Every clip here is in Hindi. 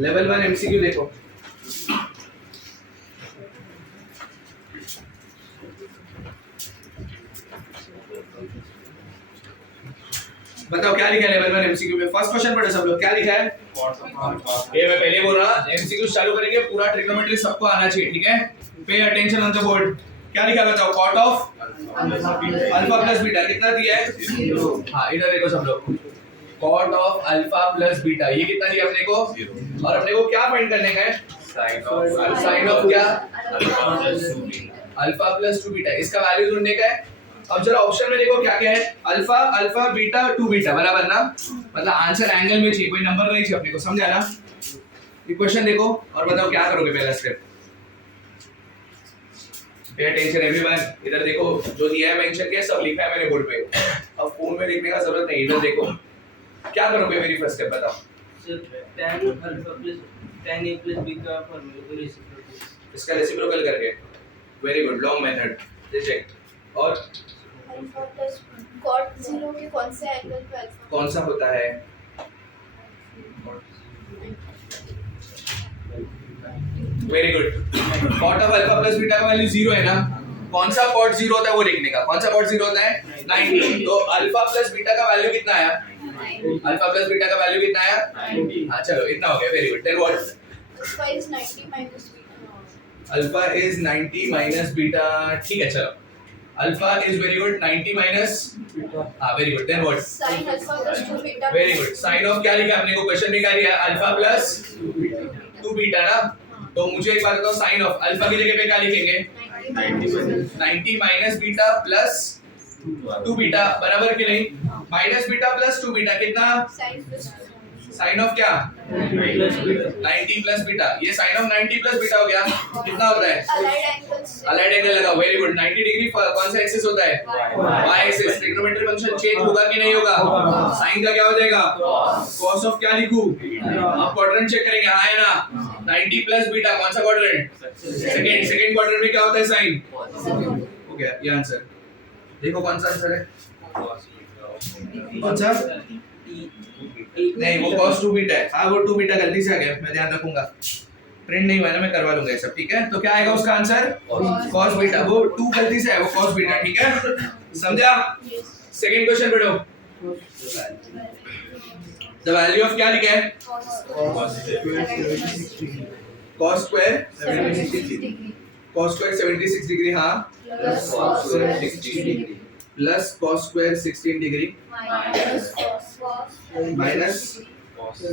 लेवल 1 एमसीक्यू देखो। बताओ क्या लिखा है लेवल 1 एमसीक्यू में। फर्स्ट क्वेश्चन पढ़ो सब लोग, क्या लिखा है? ये मैं पहले बोल रहा, एमसीक्यू चालू करेंगे, पूरा ट्रिग्नोमेट्री सबको आना चाहिए, ठीक है? Pay attention on the board. क्या लिखा है बताओ? Cot of alpha plus beta कितना दिया है? 0। हाँ इधर देखो सब लोग, cot of alpha plus beta ये कितना दिया अपने को? 0। और अपने को क्या फाइंड करने का है? साइन ऑफ क्या? अल्फा प्लस 2 बीटा, इसका वैल्यू ढूंढने का है। अब जरा ऑप्शन में देखो क्या क्या है। अल्फा अल्फा बीटा 2 बीटा बराबर ना, मतलब आंसर एंगल में चाहिए, कोई नंबर नहीं चाहिए अपने को, समझा ना? ये क्वेश्चन देखो और बताओ क्या करोगे पहला स्टेप। पे अटेंशन एवरीवन, इधर देखो जो दिया है मेंशन किया सब लिखा है मैंने बोर्ड पे, अब फोन में लिखने का जरूरत नहीं, इधर देखो क्या करोगे। मेरी फर्स्ट स्टेप बताओ। tan alpha plus tan a plus b का फार्मूला को रेसिप्रोकल, इसका रेसिप्रोकल करके, very good, long method reject. और अल्फा प्लस कॉट 0 के कौन से एंगल पे अल्फा कौन सा होता है? Very good, cot of alpha plus beta का वैल्यू 0 है ना, कौन सा कॉट 0 होता है वो देखने का। कौन सा कॉट 0 होता है? 90। तो अल्फा प्लस बीटा का वैल्यू कितना आया? अल्फा प्लस बीटा का वैल्यू कितना आया? 90। हां चलो इतना हो गया, very good. Then what? Alpha is 90 minus beta. Alpha is 90 minus beta, ठीक है चलो। Alpha is very good 90 minus beta, हां very good. Then what? Sine alpha plus 2 beta. Very good. Sine of क्या लिखा अपने को? क्वेश्चन में क्या दिया है? अल्फा प्लस 2 बीटा ना, तो मुझे एक बात बताओ, साइन ऑफ अल्फा की जगह पे क्या लिखेंगे? 90 माइनस बीटा प्लस 2 बीटा बराबर कि नहीं? माइनस बीटा प्लस 2 बीटा कितना? साइन प्लस साइन ऑफ क्या? 90 प्लस बीटा, ये साइन ऑफ 90 प्लस बीटा हो गया, कितना होता है? Allied angles. अलाइड एंगल लगाओ, वेरी गुड। 90 डिग्री कौन सा एक्सिस होता है? y axis. Trigonometry function change होगा कि नहीं होगा? साइन का क्या हो जाएगा? cos ऑफ क्या लिखूं? अब क्वाड्रेंट चेक करेंगे, हां है ना? 90 प्लस बीटा कौन सा क्वाड्रेंट? सेकंड क्वाड्रेंट में क्या होता है? साइन। हो गया ये आंसर। देखो कौन सा आंसर है? कौन सा? नहीं वो cos 2 बीटा है। हाँ वो 2 बीटा गलती से आ गया, मैं ध्यान रखूंगा, प्रिंट नहीं हुआ ना, मैं करवा लूंगा ये सब, ठीक है? तो क्या आएगा उसका आंसर? cos बीटा, वो 2 गलती से है, वो cos बीटा, ठीक है? समझा? सेकंड क्वेश्चन पढ़ो। द वैल्यू ऑफ क्या लिखा है? cos स्क्वायर 76 डिग्री, हाँ, plus cos square 60 degree plus cos square 16 degree minus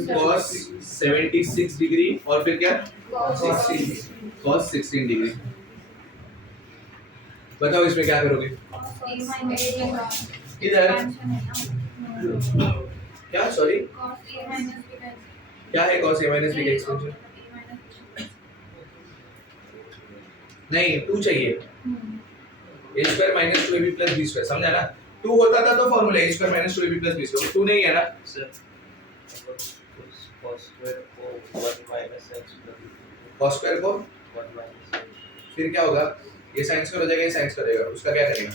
cos 76 degree और फिर क्या? cos 16 degree. बताओ इसमें क्या करोगे? इधर क्या? सॉरी क्या है cos a minus b का एक्सपेंशन? नहीं 2 चाहिए, a square minus 2ab plus b square, समझा ना? 2 होता था तो formula a square minus 2ab plus b square, 2 नहीं है ना सर cos स्क्वायर को 1 माइनस x cos स्क्वायर को 1 माइनस फिर क्या होगा? ये साइन स्क्वायर हो जाएगा, ये साइन स्क्वायर हो जाएगा, उसका क्या करेगा?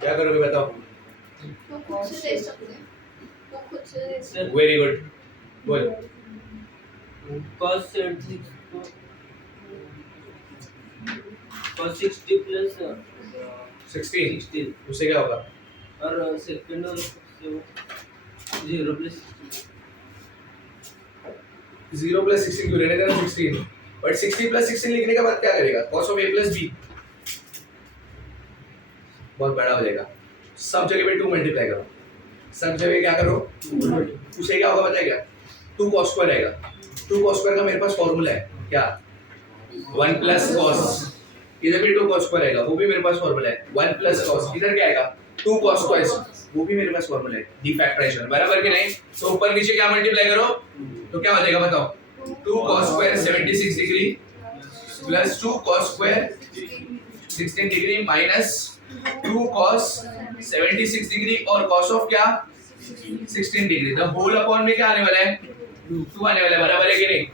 क्या करोगे बताओ? तो खुद से ले सकते हैं, तो खुद से ले सकते हैं। वेरी गुड, बोल। cos 76 को cos 60 प्लस 16 उससे क्या होगा? और सेकंड और 0 प्लस 0 प्लस 16 क्यों रहने देना 16, बट 60 प्लस 16 लिखने के बाद क्या करेगा? cos of a plus b बहुत बड़ा हो जाएगा, सब जगह पे 2 मल्टीप्लाई करो, सब जगह क्या करो? उसे क्या होगा पता है क्या? 2 cos स्क्वायर आएगा, 2 cos स्क्वायर का मेरे पास फॉर्मूला है क्या? 1 प्लस cos, इधर भी 2 cos स्क्वायर आएगा, वो भी मेरे पास फॉर्मूला है 1 प्लस cos, इधर क्या आएगा? 2 cos स्क्वायर, वो भी मेरे पास फॉर्मूला है डी फैक्टराइजेशन, बराबर कि नहीं? तो ऊपर नीचे क्या मल्टीप्लाई करो तो क्या हो जाएगा बताओ? 2 cos square 76 degree plus 2 cos square 16 degree minus 2 cos 76 degree और cos ऑफ क्या? 16 डिग्री। द होल अपॉन में क्या आने वाला है? 2 आने वाला है, बराबर है कि नहीं?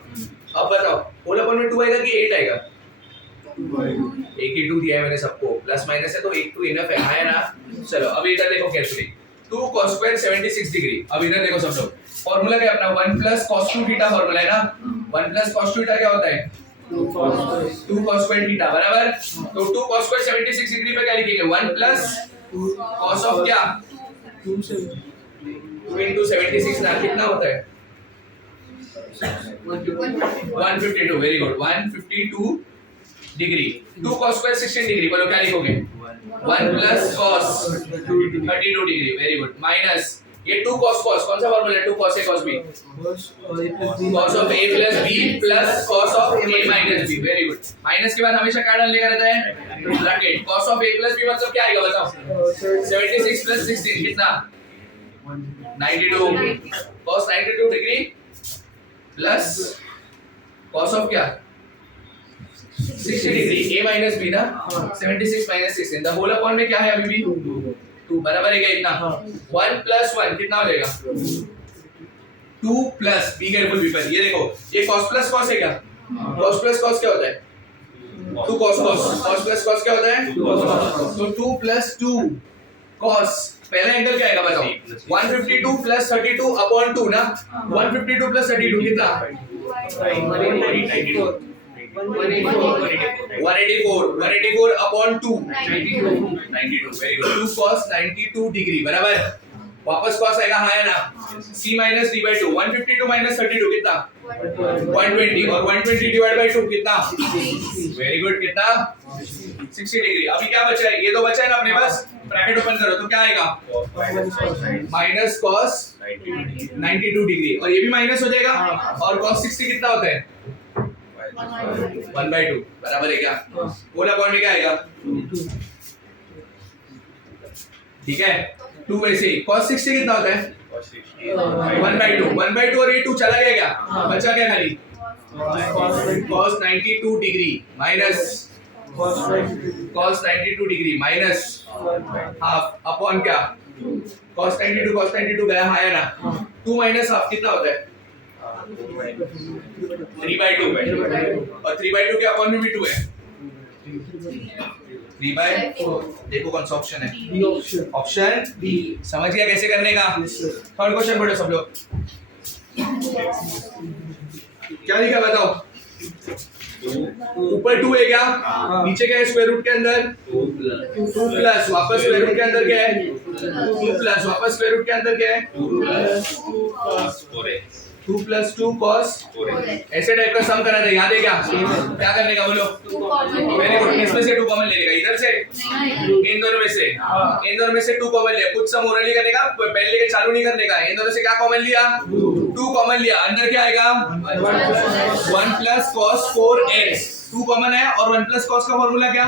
अब बताओ होल अपॉन में 2 आएगा कि 8 आएगा? एक ही 2 दिया है मैंने सबको, प्लस माइनस है तो एक 2 इनफ है ना? चलो अब इधर देखो केयरफुली, 2 cos स्क्वायर 76 डिग्री। अब इधर देखो सब लोग, फार्मूला क्या अपना 1 प्लस cos 2 थीटा फार्मूला है ना? 1 प्लस cos 2 थीटा क्या होता है? 2 cos स्क्वायर थीटा बराबर। तो 2 cos स्क्वायर 76 डिग्री पे क्या लिखेंगे? 1 प्लस cos ऑफ क्या? 2 into 76 ना कितना होता है? 152। Very good, 152 degree. 2 cos square 16 degree, बोलो क्या लिखोगे? 1 plus cos 32 degree. Very good, minus ये 2 cos कौन सा फार्मूला है? 2 cos a cos b, cos of a plus b plus cos of a minus b। Very good. Minus के बाद हमेशा क्या डालने का रहता है? Bracket. cos of a plus b मतलब क्या आएगा बताओ? 76 प्लस 16 कितना? 92। cos 92 degree plus cos of क्या? 60 डिग्री, a माइनस b ना? 76 माइनस 16, द होल अपॉन में क्या है अभी भी? 2 बराबर है क्या इतना? 1 प्लस 1 कितना हो जाएगा? 2 प्लस, बी केयरफुल पीपल, ये देखो ये cos प्लस cos है क्या? cos प्लस cos क्या होता है? 2 cos cos प्लस cos क्या होता है? तो 2 प्लस 2 cos, पहला एंगल क्या आएगा बताओ? 152 प्लस 32 अपॉन 2 ना? 152 प्लस 32 कितना? 184 upon 2 92। Very good, 2 cos 92 degree बराबर। वापस cos आएगा हाँ है ना? c minus d by 2, 152 minus 32 कितना? 120, और 120 डिवाइड बाई 2 कितना? वेरी गुड, कितना? 60 डिग्री। अभी क्या बचा है? ये तो बचा है ना अपने पास, ब्रैकेट ओपन करो तो क्या आएगा? माइनस cos 92 डिग्री, और ये भी माइनस हो जाएगा, और cos 60 कितना होता है? 1/2 बराबर है क्या? होल अपॉन में क्या आएगा? ठीक है, 2 वैसे ही cos 60 कितना होता है? 1/2 और ये 2 चला गया क्या? बचा क्या खाली? cos 92 degree minus cos 92 degree minus half upon क्या? cos 92 गया हाँ है ना? 2 माइनस हाफ कितना होता है? 3/2, और 3/2 के अपॉन में भी 2 है। 3/4, देखो कौन सा ऑप्शन है? Option B. समझ गया कैसे करने का? थर्ड क्वेश्चन पढ़ो सब लोग, क्या लिखा बताओ? ऊपर 2 है क्या? नीचे क्या है? स्क्वायर रूट के अंदर 2 प्लस, वापस स्क्वायर रूट के अंदर क्या है? 2 प्लस, वापस स्क्वायर रूट के अंदर क्या है? 2 प्लस 2 cos, ऐसे टाइप का सम करा था, याद है क्या? क्या करने का बोलो? वेरी गुड, किसमें से 2 कॉमन ले लेगा? इधर से, इन दोनों में से, इन दोनों में से 2 कॉमन लिया। कुछ सम ओरली करने का, पहले लेके चालू नहीं करने का। इन दोनों से क्या कॉमन लिया? 2 कॉमन लिया, अंदर क्या आएगा? 1 प्लस cos 4x, 2 कॉमन है, और 1 प्लस cos का फॉर्मूला क्या?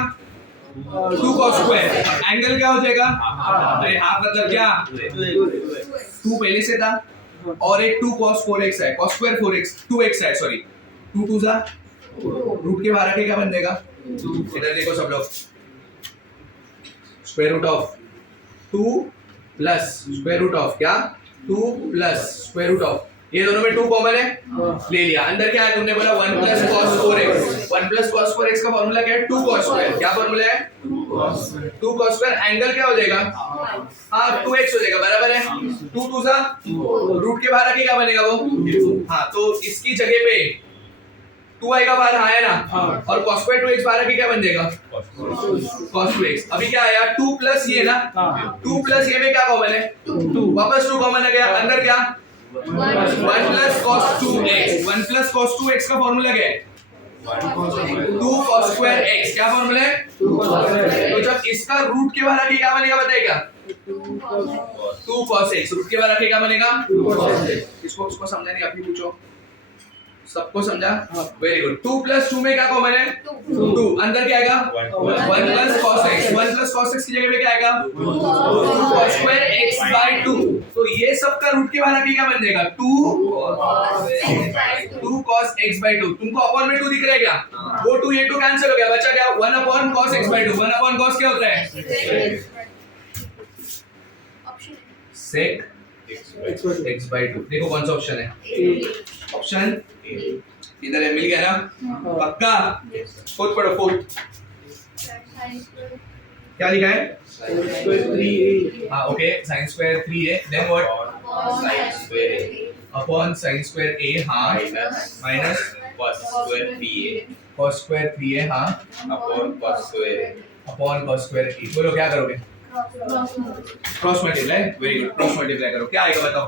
2 cos स्क्वायर। एंगल क्या हो जाएगा? अरे हाफ मतलब क्या? 2 पहले से था, और एक 2 cos 4x है, cos स्क्वायर 4x 2x है, सॉरी 2 2 जा रूट के बाहर आके क्या बन जाएगा? इधर देखो सब लोग, square root of 2 plus square root of क्या? 2 प्लस स्क्वायर रूट ऑफ, ये दोनों में 2 कॉमन है, ले लिया। अंदर क्या है? तुमने बोला 1 plus cos 4x, 1 plus cos 4x का फॉर्मूला क्या है? 2 cos स्क्वायर। क्या फॉर्मूला है? 2 cos स्क्वायर। एंगल क्या हो जाएगा? हाँ 2x हो जाएगा बराबर है। 2 2 सा रूट के बाहर आके क्या बनेगा वो? हाँ, तो इसकी जगह पे 2 आएगा बाहर हाँ है ना? और cos स्क्वायर 2x बाहर आके क्या बन जाएगा? cos 2x। अभी क्या आया? 2 प्लस ये ना, 2 प्लस ये में क्या कॉमन है? 2, वापस 2 कॉमन आ गया। अंदर क्या? 1 plus cos 2x, 1 plus cos 2x का फॉर्मूला क्या है? 2 cos स्क्वायर x। क्या फॉर्मूला है? तो जब इसका रूट के बाहर आके क्या बनेगा बताइएगा? 2 cos x। रूट के बाहर आके क्या बनेगा? 2 cos x। इसको समझा नहीं? अभी पूछो, सबको समझा? Very good. 2 प्लस 2 में क्या कॉमन है? 2। अंदर क्या आएगा? 1 plus cos x। 1 plus cos x की जगह पे क्या आएगा? 2 cos स्क्वायर x बाय 2। तो ये सब का रूट के बाहर आके क्या बन जाएगा? 2 cos x बाय 2। तुमको अपॉन में 2 दिख रहा है क्या? वो 2 ये 2 कैंसिल हो गया, बचा क्या? 1 upon cos x by 2। 1 upon cos क्या होता है? sec x by 2। देखो कौन सा ऑप्शन है? ऑप्शन इधर है, मिल गया ना? पक्का? फोर्थ पढ़ो, फोर्थ क्या लिखा है? हाँ okay, sine square 3a, then what? Upon sine square a, हाँ, minus cos square 3a cos square 3a, हाँ, upon cos square a. Upon cos square a। बोलो क्या करोगे? Cross multiply, very good, cross multiply करो, क्या आएगा बताओ?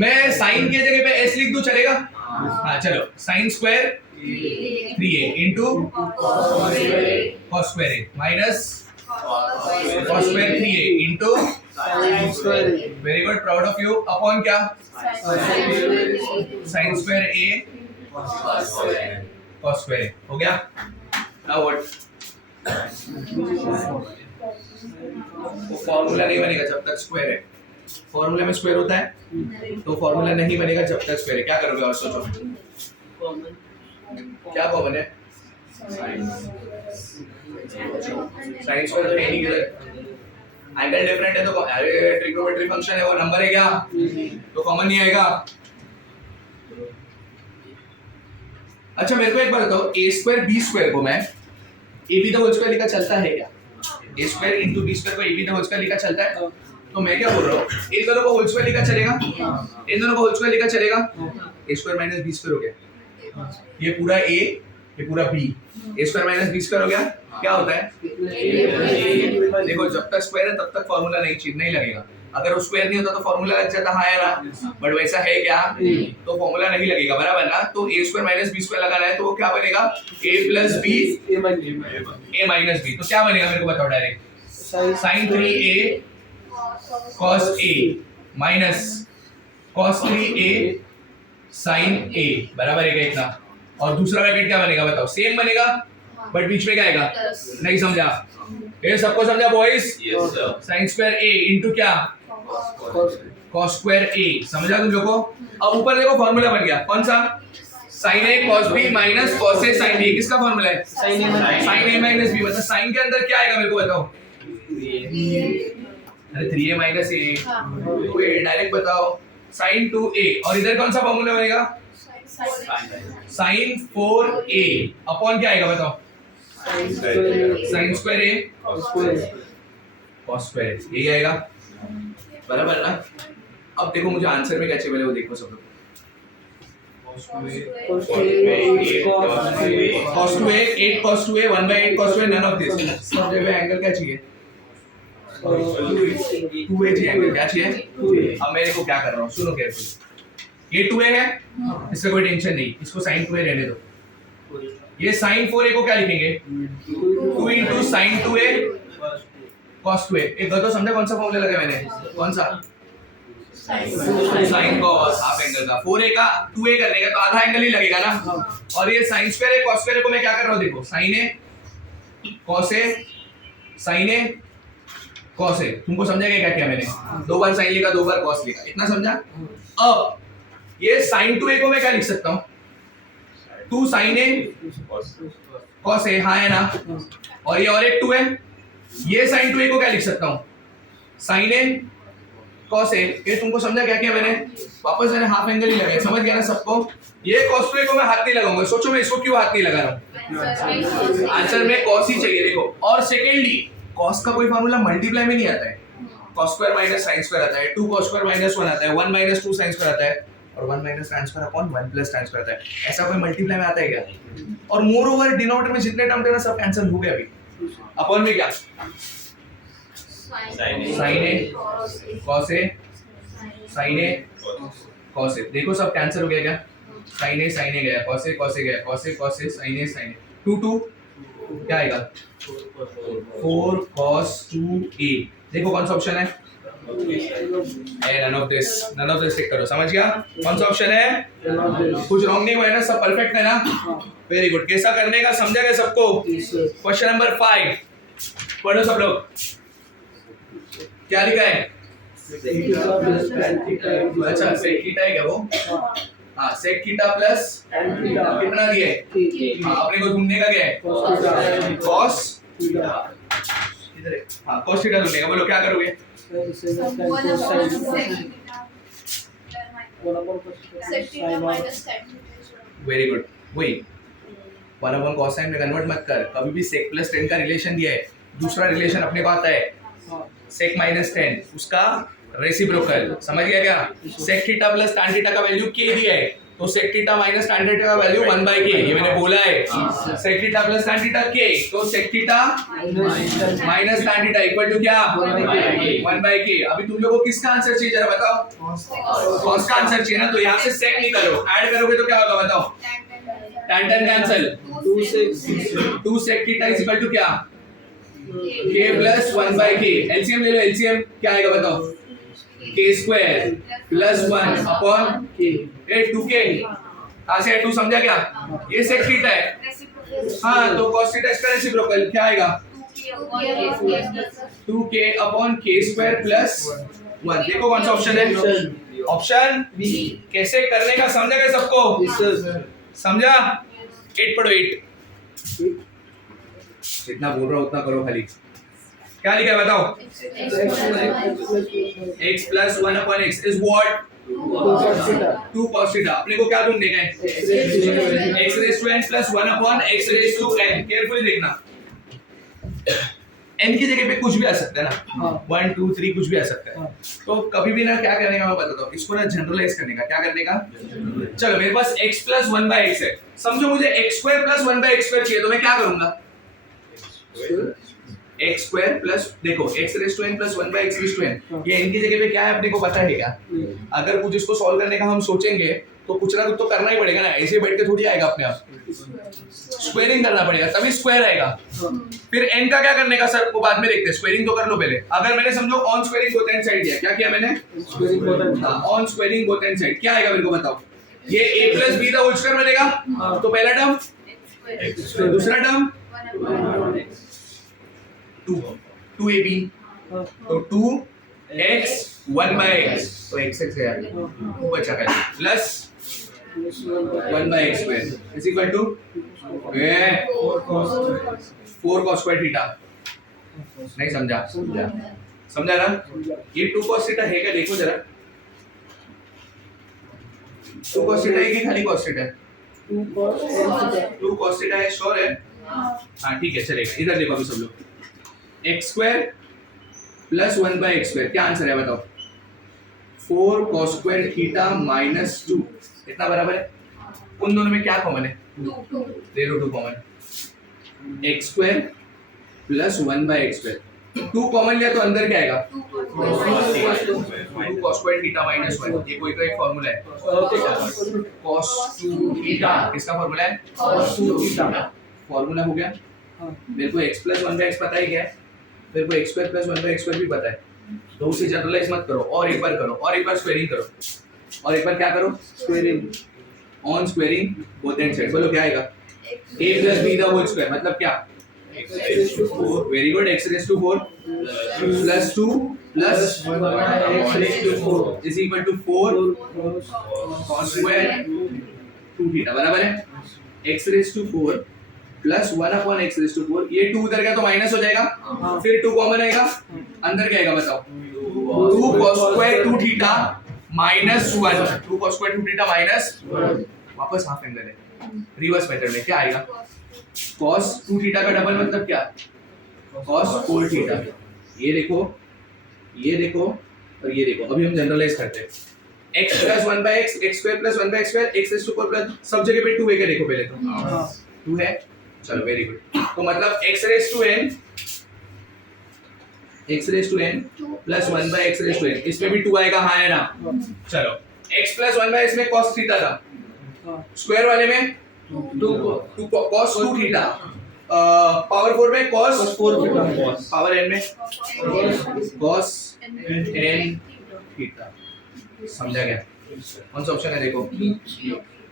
मैं साइन की जगह पे s लिख दूं, चलेगा? हाँ चलो, sine square 3a into cos square a minus cos square 3a into, very good, proud of you, upon क्या? Sine square a cos square a, हो गया? Now what? फॉर्मूला नहीं बनेगा जब तक स्क्वायर है। फॉर्मूला में स्क्वायर होता है तो फॉर्मूला नहीं बनेगा जब तक स्क्वायर है। क्या करोगे और सोचो, कॉमन क्या कॉमन है? साइन स्क्वायर तो है नहीं, किधर एंगल डिफरेंट है तो अरे ट्रिग्नोमेट्री फंक्शन है, वो नंबर है क्या, तो कॉमन नहीं आएगा। अच्छा मेरे को एक बात बताओ, a स्क्वायर b स्क्वायर को मैं ab द होल स्क्वायर लिखा चलता है क्या? a square into b square को ab द होल स्क्वायर लिखा चलता है? तो मैं क्या बोल रहा हूँ, इन दोनों को होल स्क्वायर लिखा चलेगा? इन दोनों को होल स्क्वायर लिखा चलेगा? a square minus b square हो गया, ये पूरा a, ये पूरा b, a square minus b square हो गया, क्या होता है? देखो जब तक स्क्वायर है तब तक फॉर्मूला नहीं लगेगा, अगर वो स्क्वायर नहीं होता तो फॉर्मूला लग जाता, हाँ या ना? बट वैसा है क्या? तो फॉर्मूला नहीं लगेगा, बराबर ना? तो a square minus b square लगाना है तो वो क्या बनेगा? a plus b a minus b, तो क्या बनेगा मेरे को बताओ direct? Sine 3a cos a minus cos 3a sin a, बराबर है क्या इतना? और दूसरा ब्रैकेट क्या बनेगा बताओ? सेम बनेगा बट बीच में क्या आएगा? नहीं समझा? ये सबको समझा boys? Yes sir. Sign square a into क्या? cos स्क्वायर a, समझा तुम लोगों को? अब ऊपर देखो फॉर्मूला बन गया, कौन सा? sin a cos b minus cos a sin b, किसका फॉर्मूला है? sin a माइनस b, मतलब sin के अंदर क्या आएगा मेरे को बताओ? अरे 3a माइनस a, तो a डायरेक्ट बताओ, sin 2a, और इधर कौन सा फॉर्मूला बनेगा? sin 4a अपॉन क्या आएगा बताओ? sin square a cos square, यही आएगा, बराबर ना? अब देखो मुझे आंसर में क्या चाहिए पहले वो देखो सब लोग। cos 2a 8 cos 2a 1/8 cos 2a, none of this। सब जगह एंगल क्या चाहिए? 2a चाहिए, एंगल क्या चाहिए? अब मैं देखो क्या कर रहा हूँ, सुनो केयरफुली, ये 2a है, इसका कोई टेंशन नहीं, इसको sin 2a रहने दो। ये sin 4a को क्या लिखेंगे? 2 into sin 2a cos 2a। एक बात तो समझा कौन सा फॉर्मूला लगाया मैंने? कौन सा? sin cos हाफ एंगल का, 4a का 2a करने का तो आधा एंगल ही लगेगा ना। और ये sin स्क्वायर है cos स्क्वायर को मैं क्या कर रहा हूँ देखो, sin a cos a sin a cos a, तुमको समझा क्या क्या मैंने? दो बार sin लिखा, दो बार cos लिखा, इतना समझा? अब ये sin 2a को मैं क्या लिख सकता हूँ? 2 sin a cos a, हाँ है ना? और ये और एक 2 है, ये sin 2a को क्या लिख सकता हूँ? sin a cos a, ये तुमको समझा क्या क्या मैंने? वापस मैंने हाफ एंगल ही लगाया, समझ गया ना सबको? ये cos 2a को मैं हाथ नहीं लगाऊंगा, सोचो मैं इसको क्यों हाथ नहीं लगा रहा हूँ? आंसर में cos ही चाहिए देखो। और सेकेंडली cos का कोई फार्मूला मल्टीप्लाई में नहीं आता है, cos square minus sin square आता है, 2 cos स्क्वायर माइनस 1 आता है, 1 माइनस 2 sin स्क्वायर आता है, और 1 minus tan square upon 1 plus tan square आता है। ऐसा कोई मल्टीप्लाई में आता है क्या? और मोर ओवर डिनोमिनेटर में जितने टर्म थे ना सब कैंसिल हो गए अभी। अपॉन में क्या? sin a cos a sin a cos a, देखो सब कैंसिल हो गया क्या? sin a गया, cos a गया, cos a sin a sin a, 2 2 क्या आएगा? 4 cos 2a, देखो कौन सा ऑप्शन है? none of this टिक करो, समझ गया? कौन सा ऑप्शन है? कुछ रॉन्ग नहीं हुआ है ना, सब परफेक्ट है ना? Very good. कैसा करने का समझा गया सबको? क्वेश्चन नंबर 5 पढ़ो सब लोग, क्या लिखा है? अच्छा सेक थीटा है क्या वो? हाँ सेक थीटा प्लस कितना दिया है? हाँ अपने को ढूंढने का क्या है? cos इधर है, हाँ cos थीटा ढूंढने का, बोलो क्या करोगे? Very good. वही 1/cos साइन में कन्वर्ट मत कर, कभी भी sec प्लस 10 का रिलेशन दिया है, दूसरा रिलेशन अपने को आता है sec माइनस 10, उसका रेसिप्रोकल, समझ गया क्या? sec theta plus tan theta का वैल्यू k दिया है, तो sec theta minus tan theta का वैल्यू 1/k, ये मैंने बोला है। sec theta plus tan theta k, तो sec theta minus tan theta equal to क्या? 1/k। अभी तुम लोगों को किसका आंसर चाहिए जरा बताओ? cos का आंसर चाहिए ना, तो यहाँ से sec निकालो, ऐड करोगे तो क्या होगा बताओ? tan cancel, 2 sec theta is equal to क्या? k plus 1/k। एलसीएम ले लो, एलसीएम क्या आएगा बताओ? k square plus 1 upon k, 2k, कहाँ से है 2, समझा क्या? ये sec थीटा है, हाँ, तो cos थीटा इसका रेसिप्रोकल क्या आएगा? 2k upon k square plus 1। देखो कौन सा ऑप्शन है? Option B. कैसे करने का समझा क्या सबको? समझा? 8 पढ़ो, 8 जितना बोल रहा हूँ उतना करो खाली। क्या लिखा है बताओ? x plus 1 upon x is what? 2 cos theta. अपने को क्या ढूंढने का है? x raise to n plus 1 upon x raise to n। Carefully देखना, n की जगह पे कुछ भी आ सकता है ना, 1 2 3 कुछ भी आ सकता है। तो कभी भी ना क्या करने का मैं बताता हूँ, इसको ना जनरलाइज करने का। क्या करने का? चलो मेरे पास x प्लस 1/x है, समझो मुझे x square plus 1/x square चाहिए, तो मैं क्या करूंगा? x स्क्वायर प्लस, देखो x raise to n plus 1/x raise to n, ये n की जगह पे क्या है अपने को पता है क्या? अगर कुछ इसको सॉल्व करने का हम सोचेंगे तो कुछ ना कुछ तो करना ही पड़ेगा ना, ऐसे बैठ के थोड़ी आएगा अपने आप, स्क्वायरिंग करना पड़ेगा तभी स्क्वायर आएगा। फिर n का क्या करने का सर, वो बाद में देखते हैं, स्क्वायरिंग तो कर लो पहले। अगर मैंने समझो on squaring both and side दिया, क्या किया मैंने? On squaring both and side, क्या आएगा मेरे को बताओ? ये a plus b the whole square बनेगा, तो पहला टर्म, दूसरा टर्म 2ab, तो 2x 1/x, तो x गया, 2 बचा कर plus 1/x square is equal to 4 cos square theta. नहीं समझा? समझा ना? ये 2 cos थीटा है क्या? देखो जरा, 2 cos थीटा है कि खाली cos थीटा है? 2 cos थीटा है, श्योर है? हाँ ठीक है, चलेगा। इधर देखो अभी सब लोग, x square plus 1/x square, क्या आंसर है बताओ? 4 cos स्क्वायर थीटा माइनस 2, इतना बराबर है? उन दोनों में क्या कॉमन है? 2 common. x square plus 1/x square, 2 common लिया तो अंदर क्या आएगा? 2 cos स्क्वायर थीटा माइनस 1, ये कोई तो एक फॉर्मूला है, cos 2 थीटा, किसका फॉर्मूला है? cos 2 theta. फॉर्मूला हो गया। मेरे को x प्लस 1/x पता ही क्या है, मेरे को x square plus 1/x square भी पता है, तो उसे जनरलाइज मत करो, और एक बार करो, और एक बार स्क्वायरिंग करो, और एक बार क्या करो? Squaring, on squaring both and side. बोलो क्या आएगा? a plus b the whole square, मतलब क्या? Very good, x raise to 4 plus 2 plus x raise to 4 is equal to 4 cos square 2 theta, बराबर है? x raise to 4 plus 1 upon x raise to 4, ये 2 उधर गया तो माइनस हो जाएगा, फिर 2 कॉमन आएगा, अंदर क्या आएगा बताओ? 2 cos square 2 theta minus 1, 2 cos square 2 theta minus 1, वापस हाफ एंगल है, रिवर्स मेथड में क्या आएगा? cos 2 थीटा का डबल मतलब क्या? cos 4 theta. ये देखो, ये देखो और ये देखो, अभी हम जनरलाइज करते हैं। x प्लस 1/x, x square plus 1/x square, x raise to 4 plus, सब जगह पे 2 है क्या? देखो पहले तो 2 है, चलो वेरी गुड। तो मतलब x raise to n plus 1/x raise to n, इसमें भी 2 आएगा, हाँ है ना? चलो x प्लस 1/x में cos थीटा था, स्क्वायर वाले में 2 cos 2 थीटा, पावर 4 में cos 4 थीटा, पावर n में cos n थीटा। समझा क्या? कौन सा ऑप्शन है? देखो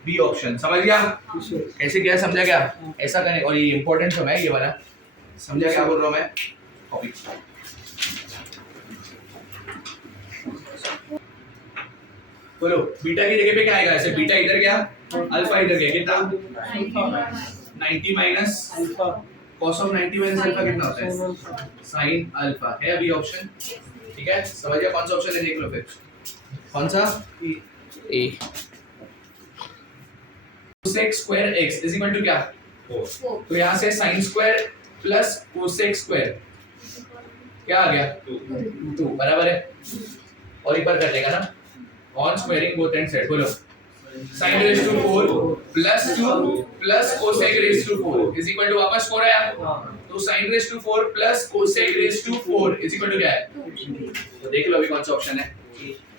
बी ऑप्शन, समझ गया? कैसे क्या समझा क्या? ऐसा करें, और ये इंपॉर्टेंट है ये वाला, समझा क्या बोल रहा हूँ मैं? कॉपी बोलो, बीटा की जगह पे क्या आएगा? ऐसे बीटा इधर गया, अल्फा इधर गया, कितना? 90 minus cos of 90 minus alpha कितना होता है? sin अल्फा है अभी ऑप्शन, ठीक है? समझ गया कौन सा ऑप्शन है? देख लो फिर, कौन सा? A. Cosec square x is equal to क्या? 4 तो यहाँ से sine square plus cosec square क्या आ गया? 2 बराबर है। और एक बार कर लेगा ना on squaring both and side. बोलो sin raise to 4 plus 2 plus cosec raise to 4 is equal to वापस 4 आया। तो sin raise to 4 plus cosec raise to 4 is equal to क्या है? तो देख लो अभी कौन सा ऑप्शन है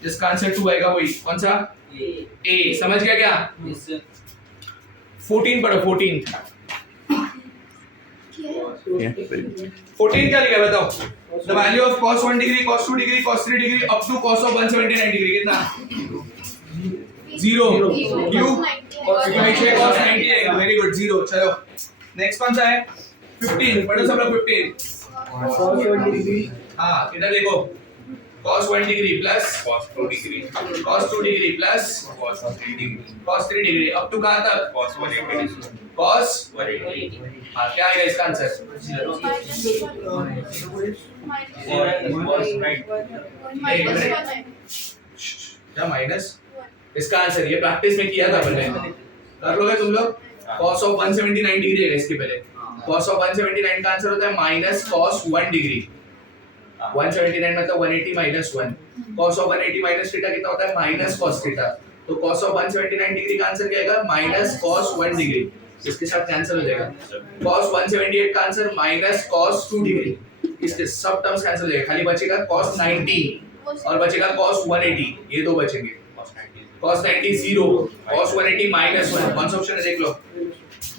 जिसका आंसर 2 आएगा। वही कौन सा? ए। समझ गया क्या? 14 पढ़ो 14 क्या लिखा है बताओ? The value of cos 1 degree cos 2 degree cos 3 degree up to cos of 179 degree कितना? 0 क्यों? क्योंकि हमेशा cos 90 आएगा। Very good 0। चलो नेक्स्ट कौन सा है? 15 पढ़ो सब लोग 15। हां इधर देखो cos 1 degree plus cos 2 degree cos 2 degree plus cos 3 degree cos 3 degree up to कहां तक? cos 180 डिग्री cos 180 हां क्या आएगा इसका आंसर? क्या माइनस? इसका आंसर ये प्रैक्टिस में किया था मैंने। कर लोगे तुम लोग? cos ऑफ 179 डिग्री है इसके पहले। cos ऑफ 179 का आंसर होता है माइनस cos 1 डिग्री। 179 मतलब 180 minus 1। cos of 180 minus theta कितना होता है? Minus cos theta. तो cos ऑफ 179 डिग्री का आंसर क्या आएगा? Minus cos 1 degree. इसके साथ कैंसिल हो जाएगा। cos 178 का आंसर माइनस cos 2 डिग्री। इसके सब टर्म्स कैंसिल हो जाएगा। खाली बचेगा cos 90 और बचेगा cos 180। ये दो बचेंगे। cos 90 0 cos 180 minus 1। कौन सा ऑप्शन है देख लो?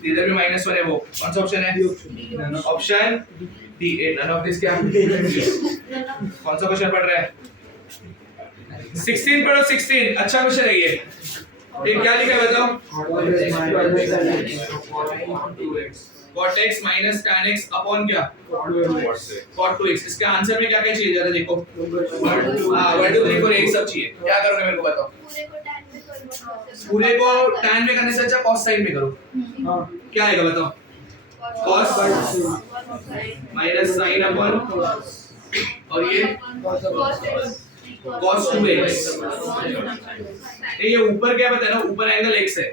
इधर भी माइनस 1 है। वो कौन सा ऑप्शन है? Option D. None of this क्या? कौन सा क्वेश्चन पढ़ रहा है? 16 पढ़ो 16। अच्छा क्वेश्चन है ये। क्या लिखा है बताओ? cot x minus tan x upon क्या? cot 2x। इसके आंसर में क्या क्या चाहिए जरा देखो। 1 2 3 4 यही सब चाहिए। क्या करोगे मेरे को बताओ? पूरे को tan में करने से अच्छा cos sin में करो। क्या आएगा बताओ? cos माइनस sin अपॉन और ये cos 2x। ये ऊपर क्या बताया ना? ऊपर एंगल x है।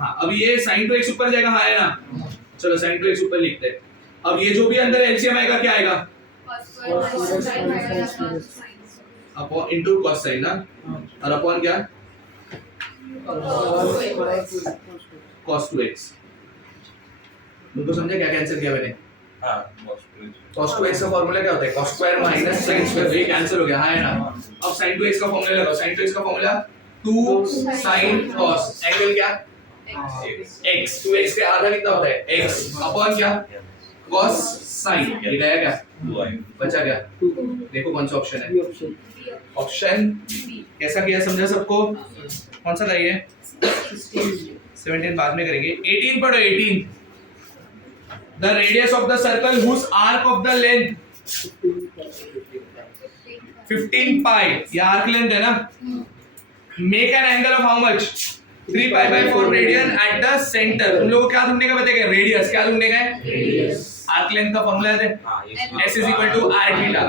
हाँ अब ये sin 2x ऊपर जाएगा। हाँ है ना? चलो sin 2x ऊपर लिखते हैं। अब ये जो भी अंदर एलसीएम आएगा क्या आएगा? अपॉन इनटू cos sin ना। और अपॉन क्या? cos 2x। तुमको समझा क्या कैंसिल किया मैंने? हां cos 2x का फार्मूला क्या होता है? cos square minus sin square. ये कैंसिल हो गया। हाँ है ना? अब sin 2x का फार्मूला लगाओ। sin 2x का फार्मूला 2 sin cos एंगल क्या? x। 2x के आधा कितना होता है? x अपॉन क्या? cos sin। ये गया क्या? 2 बचा क्या? देखो कौन सा ऑप्शन है? ऑप्शन कैसा किया समझा सबको? कौन सा था ये? 17 बाद में करेंगे। 18 पढ़ो 18। The radius of the circle whose arc of the length 15 pi ये arc length है ना? Make an angle of how much? 3 pi by 4 radian at the center। तुम लोगों को क्या ढूंढने का बताएगा? रेडियस। क्या ढूंढने का है? रेडियस। आर्क लेंथ का फार्मूला है s is equal to r theta।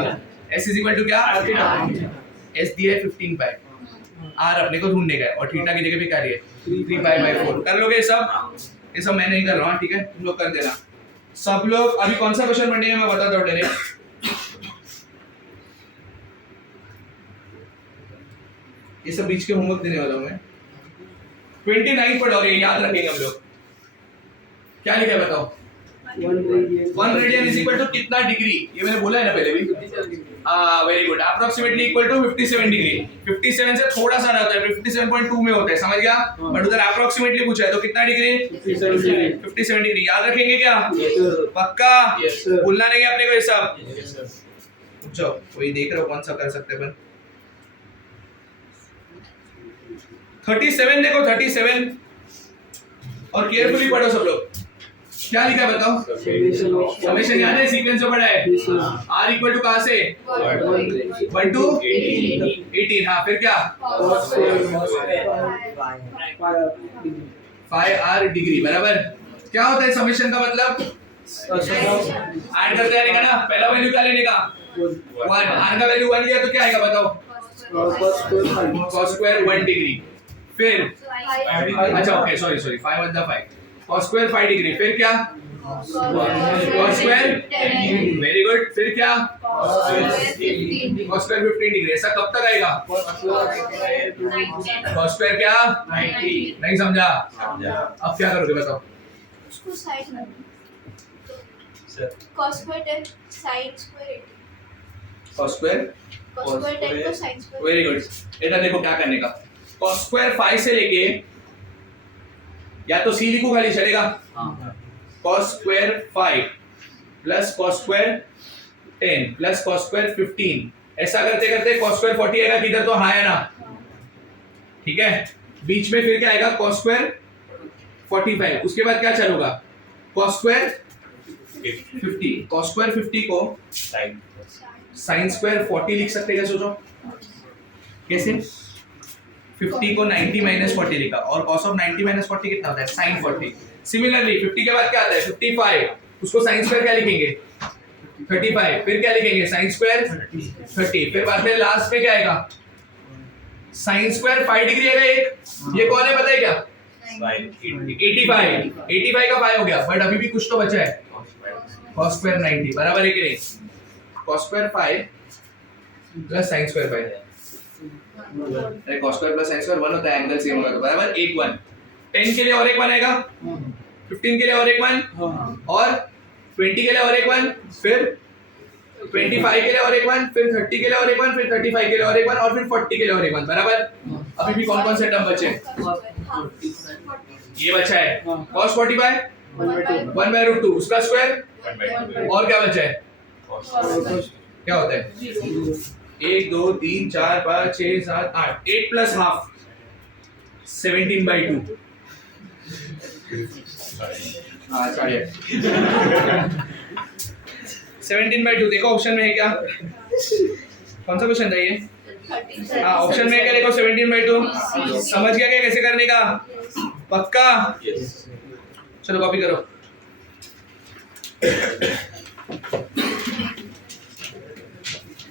s is equal to क्या? r theta। s दिया है 15 pi। r अपने को ढूंढने का है और थीटा की जगह पे क्या है? 3 pi by 4। कर लोगे सब? ये सब मैं नहीं कर रहा हूँ ठीक है? तुम लोग कर देना सब लोग। अभी कौन सा क्वेश्चन पढ़ने मैं बताता हूँ डायरेक्ट। ये सब बीच के होमवर्क देने वाला हूँ मैं। 29 पढ़ो ये याद रखेंगे हम लोग। क्या लिखा है बताओ? 1 रेडियन इज इक्वल टू कितना डिग्री? ये मैंने बोला है ना पहले भी। Very good. Approximately equal to 57 degree. 57 से थोड़ा सा रहता है 57.2 में होता है। समझ गया? बट उधर अप्रोक्सीमेटली पूछा है तो कितना डिग्री? 57 डिग्री। याद रखेंगे क्या? पक्का? भूलना नहीं है अपने को ये सब। पूछो कोई देख रहे हो कौन सा कर सकते हैं अपन? 37 देखो 37 और केयरफुली पढ़ो सब लोग। क्या लिखा है बताओ? समेशन याद है? सीक्वेंस जो पढ़ा है r इक्वल टू कहां से? 1 to 18। हाँ फिर क्या? 5r डिग्री बराबर। क्या होता है समेशन का मतलब? ऐड करते रहने का ना। पहला वैल्यू क्या लेने का? 1। r का वैल्यू 1 लिया तो क्या आएगा बताओ? cos square 1 degree. फिर Five. अच्छा okay sorry 5 one 5 cos square 5 degree फिर क्या cos स्क्वायर वेरी गुड फिर क्या Cos square 15. cos square 15 degree ऐसा कब तक आएगा cos स्क्वायर क्या 90. नहीं समझा समझा। अब क्या करोगे बताओ उसको साइड में sir cos square 10 sin square 80. cos square cos square 10 को sin square. वेरी गुड इधर देखो क्या करने का cos स्क्वायर 5 से लेके या तो c लिखो खाली चलेगा cos square 5 plus cos square 10 plus cos square 15 ऐसा करते करते cos स्क्वायर 40 आएगा किधर तो हाँ है ना ठीक है बीच में फिर क्या आएगा cos स्क्वायर 45 उसके बाद क्या चलूगा cos स्क्वायर 50 cos स्क्वायर 50 को साइन sin स्क्वायर 40 लिख सकते हैं क्या सोचो कैसे 50 को 90 माइनस 40 लिखा और cos ऑफ 90 माइनस 40 कितना होता है sin 40 सिमिलरली 50 के बाद क्या आता है 55 उसको sin स्क्वायर क्या लिखेंगे 35 फिर क्या लिखेंगे sin स्क्वायर 30 फिर बाद में लास्ट में क्या आएगा sin स्क्वायर 5 डिग्री आएगा एक ये कौन है पता है क्या साइन 85 का 5 हो गया बट अभी भी कुछ तो बचा है cos स्क्वायर 90 बराबर है कि नहीं cos square 5 plus sin square 5 अरे cos square plus sin square 1 होता है एंगल सेम होगा तो बराबर एक 1 10 के लिए और एक 1 आएगा 15 के लिए और एक 1 और 20 के लिए और एक 1 फिर 25 के लिए और एक 1 फिर 30 के लिए और एक 1 फिर 35 के लिए और एक 1 और फिर 40 के लिए और एक 1 बराबर अभी भी कौन कौन से टर्म बचे ये बचा है cos 45 1/√2 उसका स्क्वायर और क्या बचा है क्या होता है 1 2 3 4 5 6 7 8 8 प्लस हाफ 17/2 हाँ 17/2 देखो ऑप्शन में है क्या कौन सा क्वेश्चन था ये हाँ ऑप्शन में है क्या देखो 17/2 समझ गया क्या कैसे करने का पक्का चलो कॉपी करो